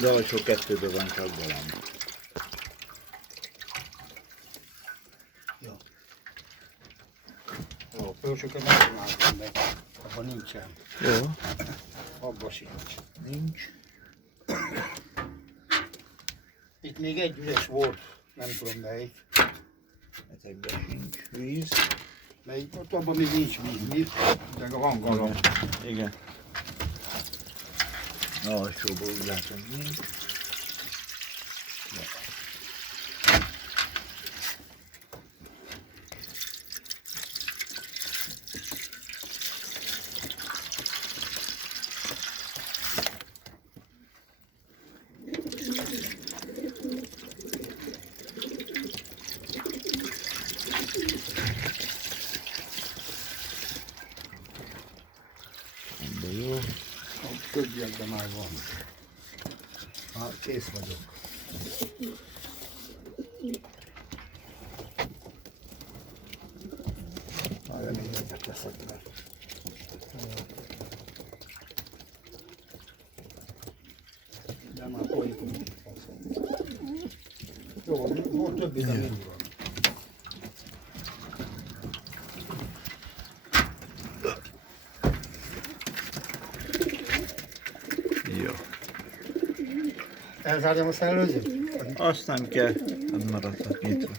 De alsó kettőben van csak valami. Jó. Jó, fősöket nem csináltam meg. Abban nincsen. Jó. Abban sincs. Nincs. Itt még egy üres volt, nem tudom melyik. Ezekben sincs víz. Melyik ott abban még nincs víz, de van galamb. Igen. Alsóból úgy látom nincs. De jó. A többiekben már van. Kész vagyok. Remélem, hogy leszek már. De már folyik. Jó, volt többi, de mindig van. Jó. Elzárjam a szellőzőt? Azt nem kell, nem maradhat nyitva.